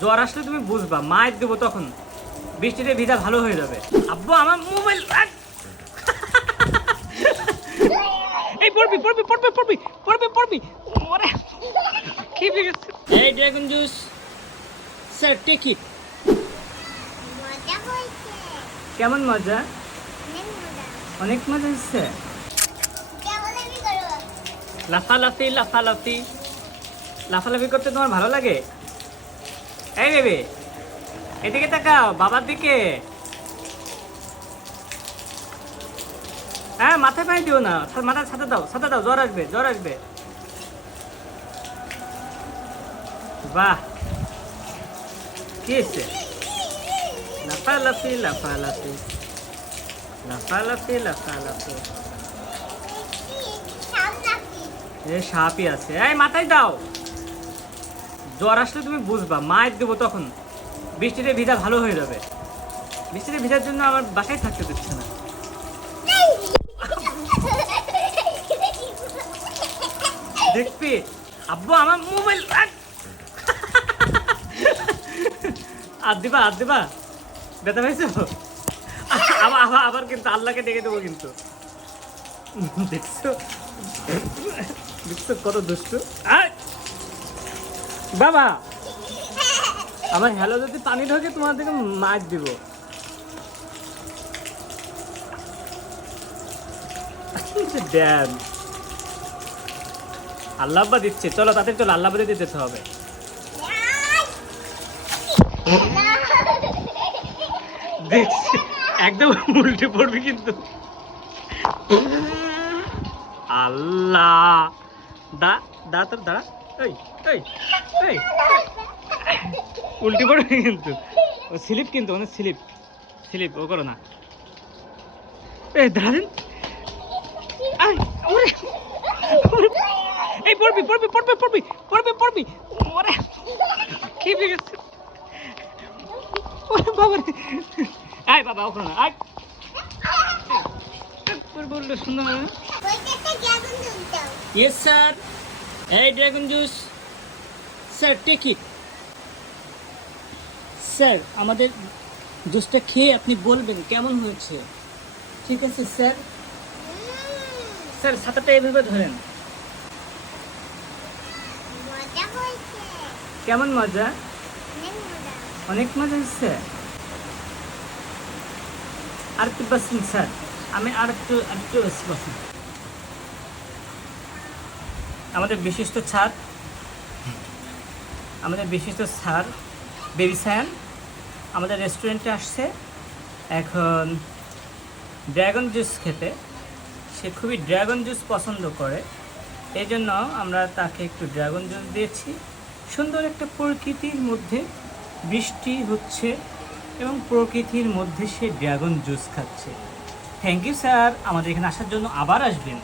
জ্বর আসলে তুমি বুঝবা মায়ের দেবো তখন। বৃষ্টিতে ভিজা ভালো হয়ে যাবে। আব্বু আমার মোবাইল এই পড়বি পড়বি পড়বি পড়বি পড়বি পড়বি। ওরে কি গেছে এই dragon juice. Sir take. It কেমন মজা? অনেক মজা। হচ্ছে লাফালাফি লাফালাফি। লাফালাফি করতে তোমার ভালো লাগে? এই বেবি এদিকে তাকাও বাবার দিকে। হ্যাঁ মাথায় পাই দিও না মাথার সাথে দাও সাথে দাও জ্বর আসবে জ্বর আসবে। বাহ কি এসছে লাফালাফি লাফালাফি লাফালাফি লাফালাফি। এ সাপই আছে। এই মাথায় দাও। জ্বর আসলে তুমি বুঝবা, মায়ের দেবো তখন। বৃষ্টিতে ভিজা ভালো হয়ে যাবে। বৃষ্টিতে ভিজার জন্য আমার বাসায় থাকতে দিচ্ছে না। দেখবি, আব্বু আমার মোবাইল আর দিবা আর দিবা। ব্যথা পাইছো আবার আবার আবার কিন্তু আল্লাহকে ডেকে দেবো কিন্তু। দেখছ? দেখছ কত দুষ্ট? আয়! বাবা, আমার হ্যালো যদি পানি ঢোকে তোমার দিকে মাছ দিব। ড্যাম। আল্লাহ আব্বা দিচ্ছে, চলো তাদের চলো, আল্লাহ আব্বা দিতে যেতে হবে একদম উল্টে পড়বি কিন্তু। আল্লাহ। দা দা তোর দাঁড়া। এই এই এই। উল্টে পড়বি কিন্তু। ও স্লিপ কিন্তু অনেক স্লিপ। স্লিপ ও করো না। এই দাঁড়ান। আয়, ওরে, ওরে, এই পড়বি পড়বি পড়বি পড়বি পড়বি পড়বি। ওরে। কি গেছে ওরে বাবা রে। আয় বাবা ওখানে না আয়। পড়ব বলল সুন্দর না। ইয়েস স্যার এই dragon juice sir take it sir আমাদের জুসটা খেয়ে আপনি বলবেন কেমন হয়েছে? ঠিক আছে স্যার স্যার ছাতাটা এভাবে ধরেন। কেমন মজা? অনেক মজা। হচ্ছে আর একটু বসুন স্যার আমি আর একটু আর একটু বসুন আমাদের বিশিষ্ট ছাদ আমাদের বিশিষ্ট স্যার, বেবি স্যান আমাদের রেস্টুরেন্টে আসছে। এখন ড্রাগন জুস খেতে। সে খুবই ড্রাগন জুস পছন্দ করে। এই জন্য আমরা তাকে একটু ড্রাগন জুস দিয়েছি। সুন্দর একটা প্রকৃতির মধ্যে বৃষ্টি হচ্ছে এবং প্রকৃতির মধ্যে সে ড্রাগন জুস খাচ্ছে। থ্যাংক ইউ স্যার আমাদের এখানে আসার জন্য আবার আসবেন।